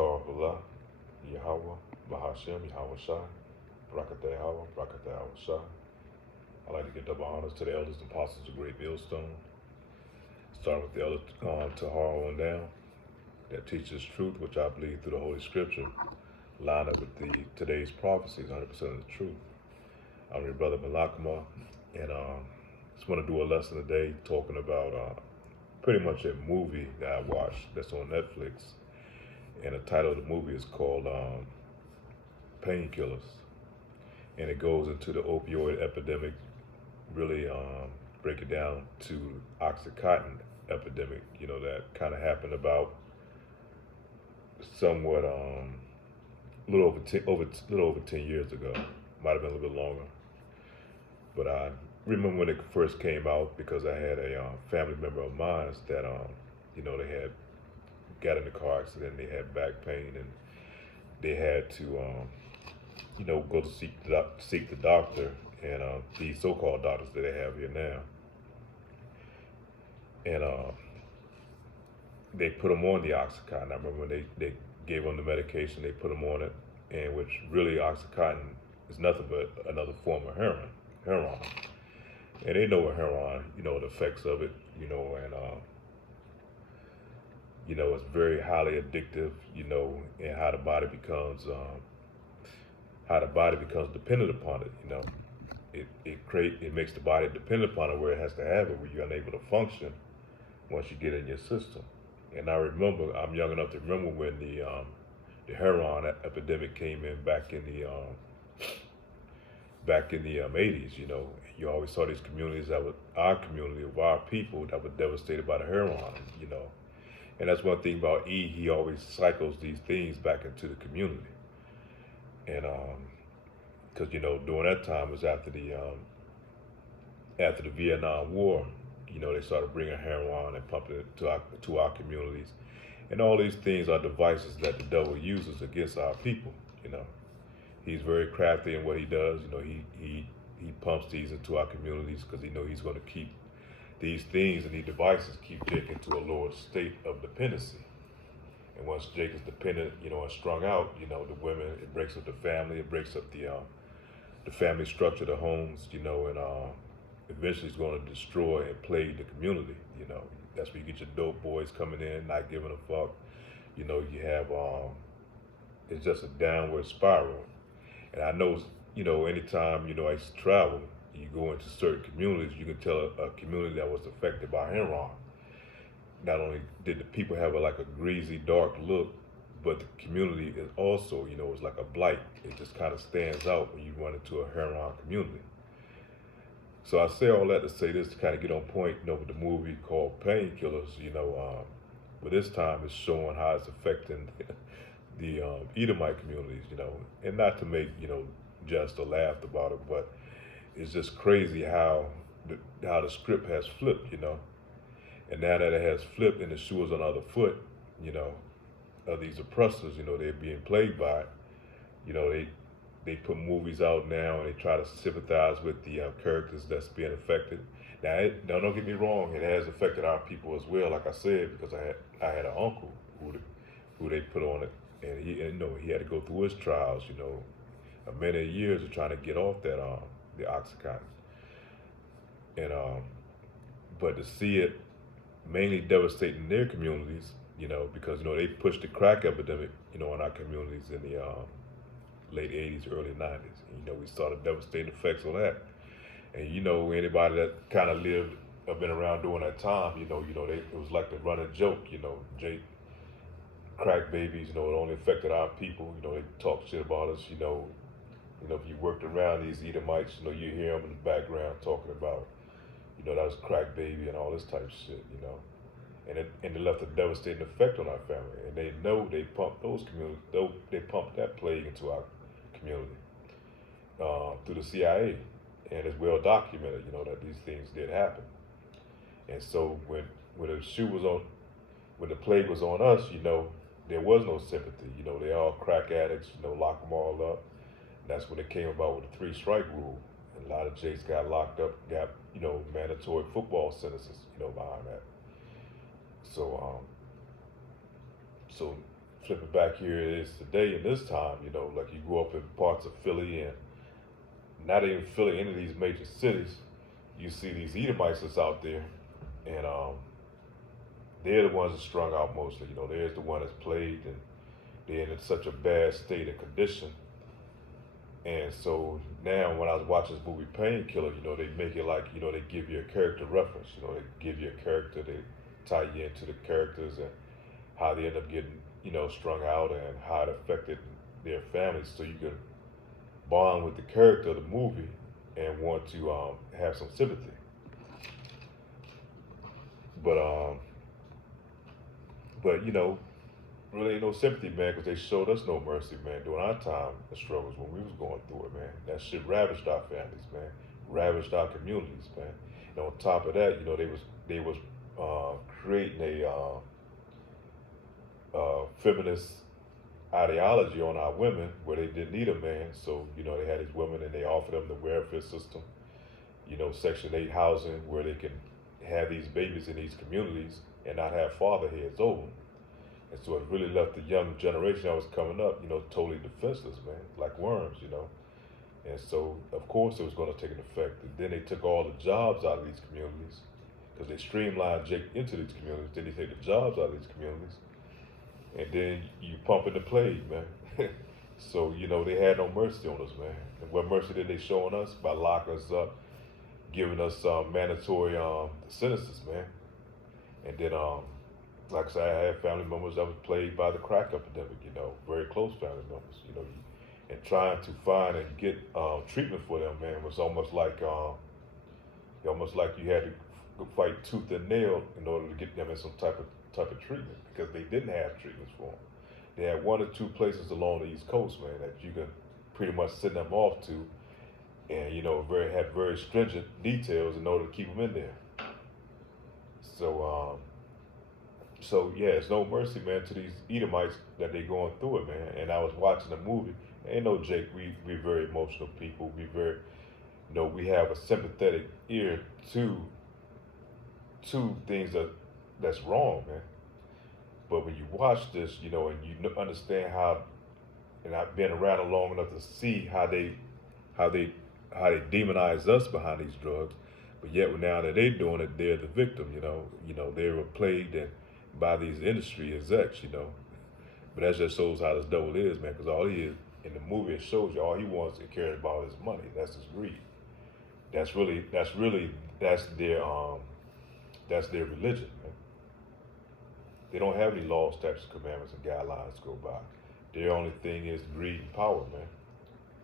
Karahula, Yahweh, Bahashem, Yahweh Shai, Brakatah Yahweh, Brakatah Yahweh Shai. I'd like to give double honors to the elders and apostles of Great Millstone. Starting with the elder Tahar on down, that teaches truth, which I believe through the Holy Scripture, line up with today's prophecies, 100% of the truth. I'm your brother Malakma, and just want to do a lesson today talking about pretty much a movie that I watched that's on Netflix. And the title of the movie is called Painkillers. And it goes into the opioid epidemic, really break it down to Oxycontin epidemic, that kind of happened about somewhat a little over 10 years ago. Might have been a little bit longer. But I remember when it first came out because I had a family member of mine that, they had got in a car accident, they had back pain, and they had to, go to seek the doctor, and these so-called doctors that they have here now. And they put them on the Oxycontin. I remember when they gave them the medication, they put them on it, and which really Oxycontin is nothing but another form of heroin. And they know what heroin, the effects of it, and it's very highly addictive, and how the body becomes dependent upon it. It makes the body dependent upon it where it has to have it, where you're unable to function once you get in your system. And I remember, I'm young enough to remember when the heroin epidemic came in back in the 80s. You always saw these communities that were our community of our people that were devastated by the heroin. And that's one thing about E. He always cycles these things back into the community. And because during that time was after the Vietnam War. They started bringing heroin and pumping it to our communities, and all these things are devices that the devil uses against our people. He's very crafty in what he does. He pumps these into our communities because he's going to keep these things and these devices keep Jake into a lower state of dependency. And once Jake is dependent, and strung out, the women, it breaks up the family, it breaks up the family structure, the homes, and eventually it's going to destroy and plague the community. That's where you get your dope boys coming in, not giving a fuck. You have, it's just a downward spiral. And I know, anytime, I used to travel, you go into certain communities, you can tell a community that was affected by heroin. Not only did the people have a greasy, dark look, but the community is also, it's like a blight. It just kind of stands out when you run into a heroin community. So I say all that to say this to kind of get on point, with the movie called Painkillers, but this time it's showing how it's affecting the Edomite communities, and not to make, just a laugh about it, but it's just crazy how the script has flipped, and now that it has flipped and the shoe is on the other foot, of these oppressors, they're being plagued by it, they put movies out now and they try to sympathize with the characters that's being affected. Now, don't get me wrong, it has affected our people as well, like I said, because I had an uncle who they put on it, and he had to go through his trials, many years of trying to get off that the Oxycontin. And but to see it mainly devastating their communities, because they pushed the crack epidemic, in our communities in the late 80s, early 90s. And, we saw the devastating effects of that. And anybody that kind of lived or been around during that time, it was like the running joke, Jake, crack babies, it only affected our people. They talk shit about us, if you worked around these Edomites, you hear them in the background talking about, that was crack baby and all this type of shit, And it left a devastating effect on our family. And they know they pumped those communities, they pumped that plague into our community through the CIA. And it's well documented, that these things did happen. And so when the plague was on us, there was no sympathy. They all crack addicts, lock them all up. And that's when it came about with the 3-strike rule. And a lot of Jakes got locked up, got, mandatory football sentences, behind that. So flipping back here it is today in this time, you know, like you go up in parts of Philly and not even Philly, any of these major cities, you see these Edomites that's out there, and they're the ones that strung out mostly. You know, they're the one that's plagued, and they're in such a bad state of condition. And so now, when I was watching this movie Painkiller, you know, they make it like, you know, they give you a character reference. You know, they give you a character, they tie you into the characters and how they end up getting, you know, strung out and how it affected their families, so you can bond with the character of the movie and want to have some sympathy. But but you know, really ain't no sympathy, man, because they showed us no mercy, man, during our time of struggles when we was going through it, man. That shit ravaged our families, man, ravaged our communities, man. And on top of that, you know, they was creating a feminist ideology on our women where they didn't need a man. So, you know, they had these women and they offered them the welfare system, you know, Section 8 housing where they can have these babies in these communities and not have father heads over them. And so it really left the young generation that was coming up, you know, totally defenseless, man, like worms, you know. And so, of course, it was going to take an effect. And then they took all the jobs out of these communities because they streamlined Jake into these communities. Then they take the jobs out of these communities. And then you pump in the plague, man. So, you know, they had no mercy on us, man. And what mercy did they show on us? By locking us up, giving us mandatory sentences, man. And then, like I said, I had family members that was plagued by the crack epidemic, you know, very close family members, you know, and trying to find and get treatment for them, man, was almost like you had to fight tooth and nail in order to get them in some type of treatment because they didn't have treatments for them. They had one or two places along the East Coast, man, that you can pretty much send them off to, and you know, had very stringent details in order to keep them in there. So yeah, it's no mercy, man, to these Edomites that they going through it, man. And I was watching the movie. Ain't no Jake. We very emotional people. We very, you know, we have a sympathetic ear to things that's wrong, man. But when you watch this, you know, and you understand how, and I've been around it long enough to see how they demonize us behind these drugs. But yet now that they're doing it, they're the victim, you know. You know, they were plagued and by these industry execs, you know. But that just shows how this devil is, man, because all he is, in the movie, it shows you all he wants to care about is money. That's his greed. That's their religion, man. They don't have any laws, statutes, commandments, and guidelines to go by. Their only thing is greed and power, man.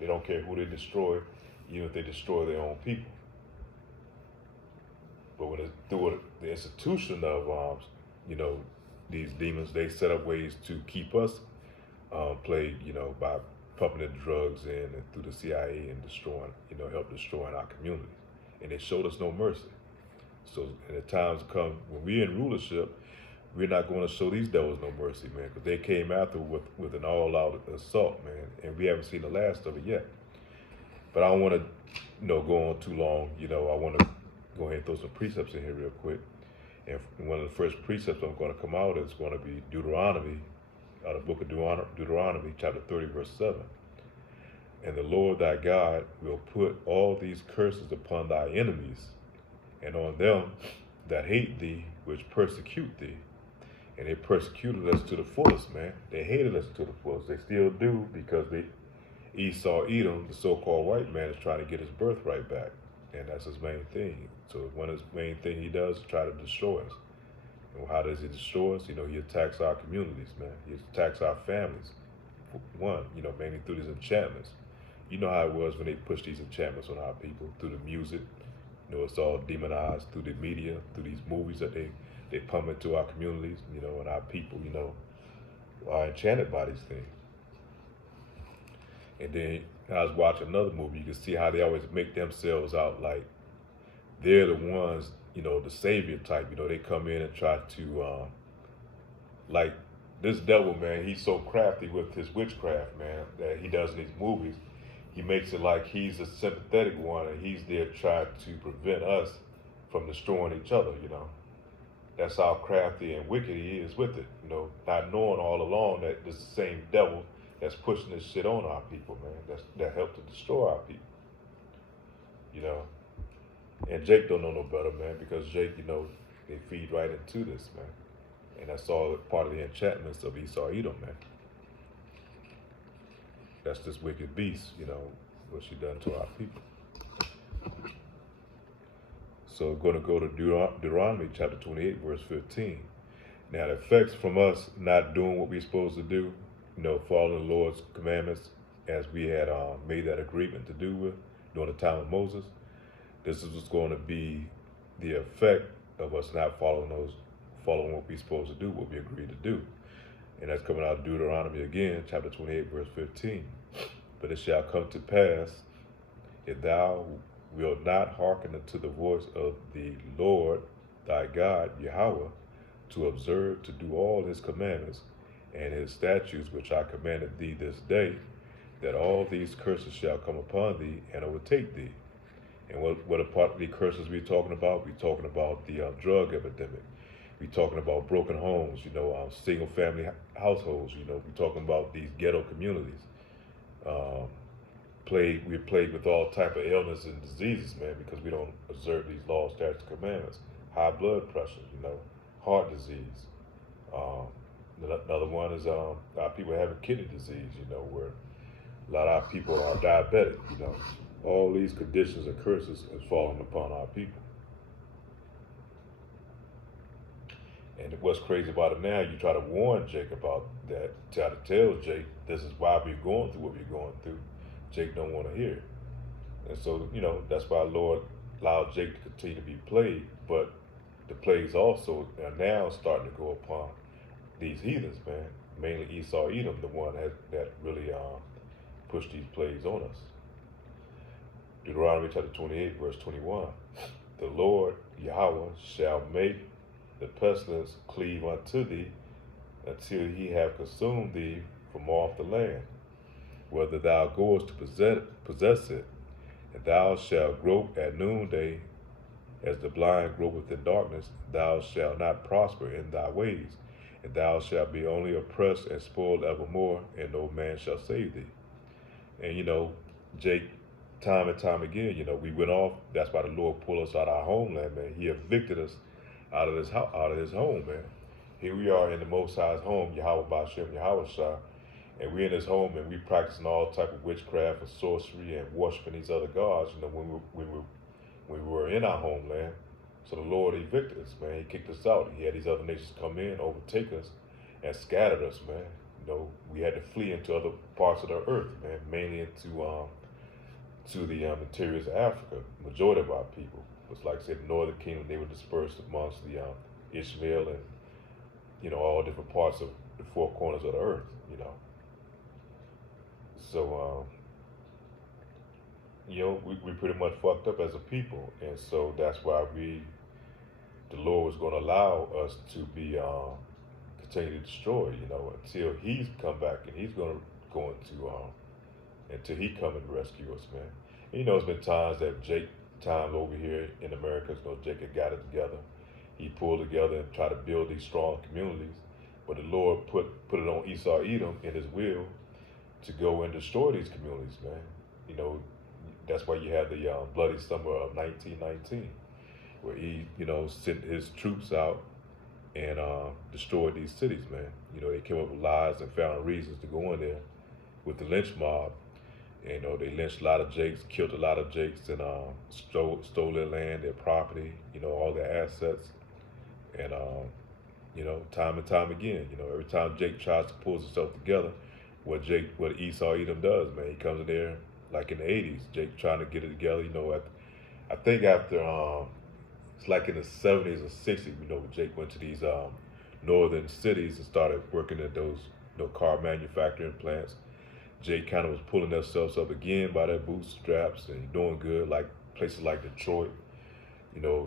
They don't care who they destroy, even if they destroy their own people. But when it's through the institution of, you know, these demons, they set up ways to keep us plagued, you know, by pumping the drugs in and through the CIA and destroying, you know, help destroying our communities. And they showed us no mercy. So in the times to come, when we're in rulership, we're not going to show these devils no mercy, man, because they came after with an all-out assault, man, and we haven't seen the last of it yet. But I don't want to, you know, go on too long. You know, I want to go ahead and throw some precepts in here real quick. And one of the first precepts I'm going to come out is going to be Deuteronomy, out of the book of Deuteronomy, chapter 30, verse 7. And the Lord thy God will put all these curses upon thy enemies, and on them that hate thee, which persecute thee. And they persecuted us to the fullest, man. They hated us to the fullest. They still do, because Esau, Edom, the so-called white man, is trying to get his birthright back. And that's his main thing. So one of his main thing he does is try to destroy us. And how does he destroy us? You know, he attacks our communities, man. He attacks our families. One, you know, mainly through these enchantments. You know how it was when they pushed these enchantments on our people, through the music. You know, it's all demonized through the media, through these movies that they pump into our communities, you know, and our people, you know, are enchanted by these things. And then I was watching another movie, you can see how they always make themselves out like they're the ones, you know, the savior type. You know, they come in and try to, like this devil, man, he's so crafty with his witchcraft, man, that he does in these movies. He makes it like he's a sympathetic one, and he's there trying to prevent us from destroying each other, you know. That's how crafty and wicked he is with it. Not knowing all along that it's the same devil that's pushing this shit on our people, man. That helped to destroy our people. You know. And Jake don't know no better, man, because Jake, they feed right into this, man. And that's all part of the enchantments of Esau Edom, man. That's this wicked beast, what she done to our people. So we're going to go to Deuteronomy chapter 28, verse 15. Now, the effects from us not doing what we're supposed to do, following the Lord's commandments as we had made that agreement to do with during the time of Moses, this is what's going to be the effect of us not following what we're supposed to do, what we agreed to do. And that's coming out of Deuteronomy again, chapter 28, verse 15. But it shall come to pass, if thou wilt not hearken unto the voice of the Lord thy God, Yahweh, to observe to do all his commandments and his statutes which I commanded thee this day, that all these curses shall come upon thee and overtake thee. And what a part of the curses we're talking about? We're talking about the drug epidemic. We're talking about broken homes, single family households, we're talking about these ghetto communities. We're plagued with all type of illness and diseases, man, because we don't observe these laws, statutes, commandments. High blood pressure, heart disease. Another one is our people having kidney disease, where a lot of our people are diabetic, All these conditions and curses has fallen upon our people. And what's crazy about it now, you try to warn Jake about that, try to tell Jake, this is why we're going through what we're going through. Jake don't want to hear it. And so, that's why Lord allowed Jake to continue to be plagued, but the plagues also are now starting to go upon these heathens, man. Mainly Esau Edom, the one that really pushed these plagues on us. Deuteronomy chapter 28, verse 21. The Lord Yahweh shall make the pestilence cleave unto thee until he have consumed thee from off the land, whether thou goest to possess it, and thou shalt grope at noonday, as the blind gropeth in darkness. Thou shalt not prosper in thy ways, and thou shalt be only oppressed and spoiled evermore, and no man shall save thee. And Jake, time and time again, we went off. That's why the Lord pulled us out of our homeland, man. He evicted us out of his home, man. Here we are in the Most High's home, Yahweh Ba'Shem, Yahweh Shah, and we're in his home, and we practicing all type of witchcraft and sorcery and worshiping these other gods, when we were in our homeland. So the Lord evicted us, man. He kicked us out. He had these other nations come in, overtake us, and scattered us, man. We had to flee into other parts of the earth, man, mainly to the interiors of Africa. Majority of our people was, like I said, the Northern Kingdom. They were dispersed amongst the Ishmael and all different parts of the four corners of the earth. So we pretty much fucked up as a people, and so that's why the Lord was going to allow us to be continue to destroy, until He's come back, and He's going to until He come and rescue us, man. And, it's been times that Jake over here in America, Jake had got it together. He pulled together and tried to build these strong communities, but the Lord put it on Esau Edom in His will to go and destroy these communities, man. That's why you had the bloody summer of 1919, where he, sent his troops out and destroyed these cities, man. They came up with lies and found reasons to go in there with the lynch mob. And, they lynched a lot of Jakes, killed a lot of Jakes, and stole their land, their property, all their assets. And, time and time again, every time Jake tries to pull himself together, what Esau Edom does, man, he comes in there like in the 80s, Jake trying to get it together, I think after, it's like in the 70s or 60s, Jake went to these northern cities and started working at those car manufacturing plants. Jake kind of was pulling themselves up again by their bootstraps and doing good, like places like Detroit,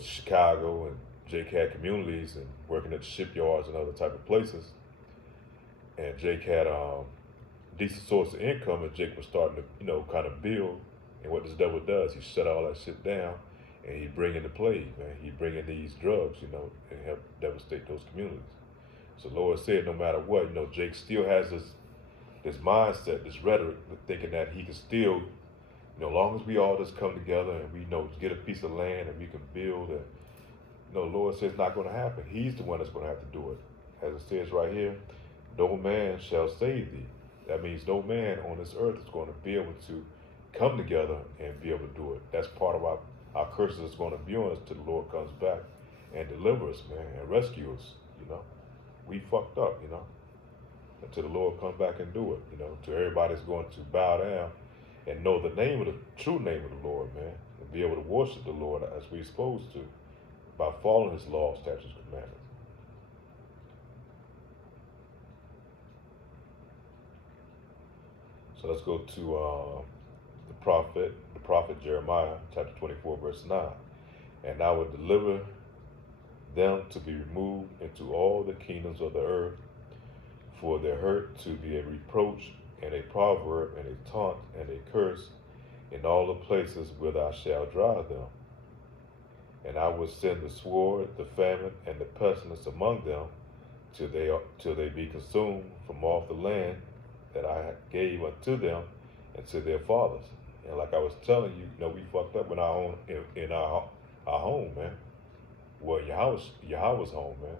Chicago, and Jake had communities and working at the shipyards and other type of places. And Jake had decent source of income, and Jake was starting to, kind of build. And what this devil does, he shut all that shit down, and he bringing the plague, man. He bringing these drugs, and help devastate those communities. So the Lord said, no matter what, Jake still has this mindset, this rhetoric, thinking that he can still, as long as we all just come together and we get a piece of land and we can build, and the Lord says it's not going to happen. He's the one that's going to have to do it. As it says right here, no man shall save thee. That means no man on this earth is going to be able to come together and be able to do it. That's part of our curses that's going to be on us till the Lord comes back and deliver us, man, and rescue us, We fucked up, until the Lord come back and do it, till everybody's going to bow down and know the true name of the Lord, man, and be able to worship the Lord as we're supposed to by following his laws, statutes, and commandments. So let's go to the prophet Jeremiah, chapter 24, verse 9. And I will deliver them to be removed into all the kingdoms of the earth, for their hurt to be a reproach and a proverb and a taunt and a curse in all the places whither I shall drive them. And I will send the sword, the famine, and the pestilence among them, till they be consumed from off the land that I gave unto them and to their fathers. And like I was telling you, we fucked up in our home, man. Well, Yahweh's home, man.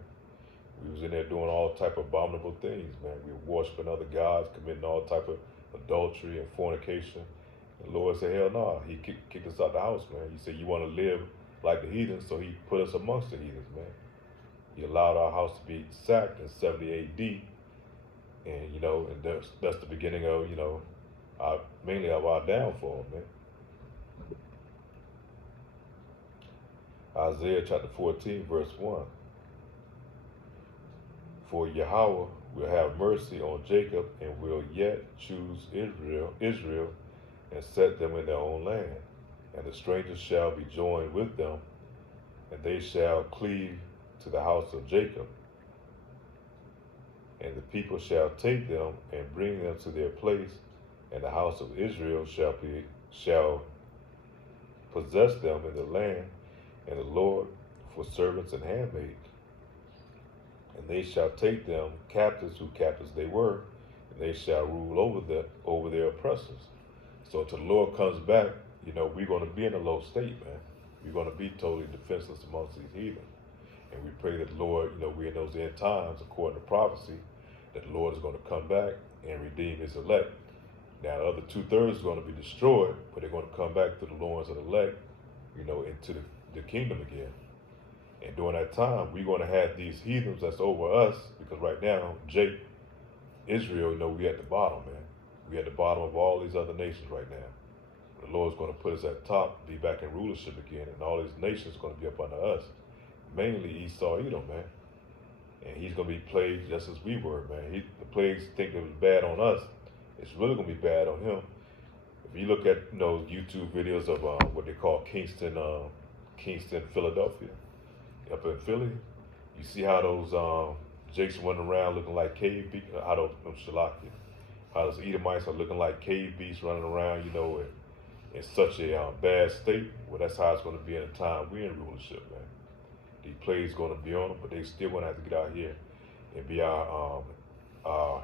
We was in there doing all type of abominable things, man. We were worshiping other gods, committing all type of adultery and fornication. And the Lord said, hell no. He kicked us out the house, man. He said, you want to live like the heathens, so he put us amongst the heathens, man. He allowed our house to be sacked in 70 AD. And, and that's the beginning of, mainly of our downfall, man. Isaiah chapter 14, verse 1. For Yahweh will have mercy on Jacob and will yet choose Israel and set them in their own land. And the strangers shall be joined with them, and they shall cleave to the house of Jacob. And the people shall take them and bring them to their place, and the house of Israel shall possess them in the land, and the Lord for servants and handmaids. And they shall take them captives who captives they were, and they shall rule over their oppressors. So until the Lord comes back, we're going to be in a low state, man. We're going to be totally defenseless amongst these heathen. And we pray that the Lord, we're in those end times, according to prophecy, that the Lord is going to come back and redeem his elect. Now, the other 2/3 is going to be destroyed, but they're going to come back to the loins of the elect, into the kingdom again. And during that time, we're going to have these heathens that's over us, because right now, Israel, we at the bottom, man. We at the bottom of all these other nations right now. The Lord's going to put us at the top, be back in rulership again, and all these nations are going to be up under us. Mainly Esau, Edom, man. And he's going to be plagued just as we were, man. The plagues think it was bad on us. It's really going to be bad on him. If you look at, YouTube videos of what they call Kingston, Philadelphia, up in Philly, you see how those Jakes running around looking like cave beasts, how those Edomites are looking like cave beasts running around, in such a bad state. Well, that's how it's going to be in the time we're in rulership, man. These plagues going to be on them, but they still going to have to get out here and be our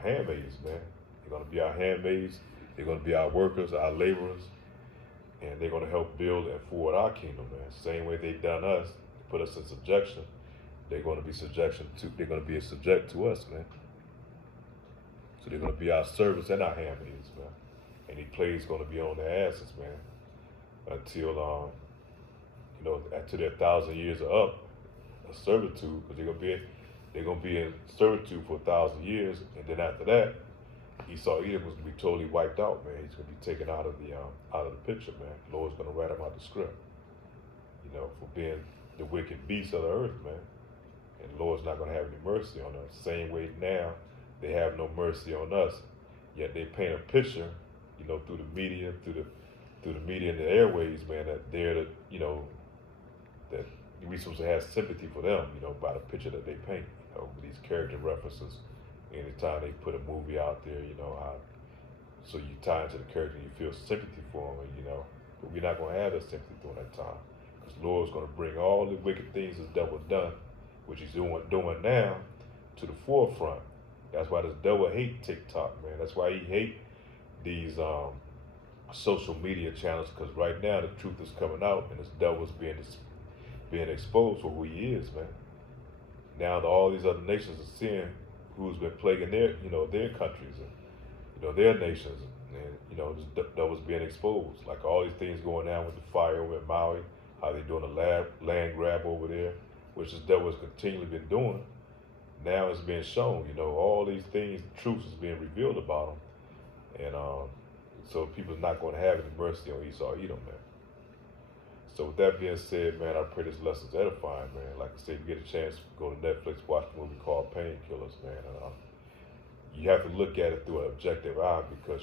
handmaids, man. They're going to be our handmaids. They're going to be our workers, our laborers, and they're going to help build and forward our kingdom, man. Same way they've done us, put us in subjection. They're going to be They're going to be subject to us, man. So they're going to be our servants and our handmaids, man. And these plagues going to be on their asses, man, until after their 1,000 years are up. Servitude, because they're gonna be in servitude for 1,000 years, and then after that, Esau Edom was gonna be totally wiped out, man. He's gonna be taken out of the picture, man. The Lord's gonna write him out the script, for being the wicked beast of the earth, man. And the Lord's not gonna have any mercy on us. Same way now, they have no mercy on us. Yet they paint a picture, through the media, through the media and the airways, man, that they're the, that we supposed to have sympathy for them, by the picture that they paint, with these character references. Anytime they put a movie out there, so you tie into the character and you feel sympathy for them, but we're not going to have that sympathy during that time, The Lord's going to bring all the wicked things this devil done, which he's doing now, to the forefront. That's why this devil hate TikTok, man. That's why he hate these social media channels, because right now the truth is coming out and this devil's being exposed for who he is, man. Now all these other nations are seeing who's been plaguing their countries and their nations, and this devil's being exposed. Like all these things going down with the fire over in Maui, how they doing a land grab over there, which this devil has continually been doing. Now it's being shown, all these things, the truth is being revealed about them, and so people's not going to have any mercy on Esau, Edom, man. So with that being said, man, I pray this lesson's edifying, man. Like I said, if you get a chance, go to Netflix, watch a movie called Painkillers, man. You have to look at it through an objective eye, because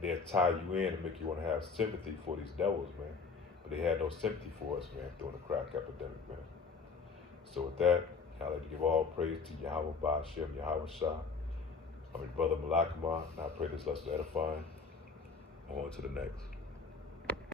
they'll tie you in and make you want to have sympathy for these devils, man. But they had no sympathy for us, man, during the crack epidemic, man. So with that, I'd like to give all praise to Yahweh Ba'ashem, Yahweh Shah. I'm your brother Malakama, and I pray this lesson edifying. On to the next.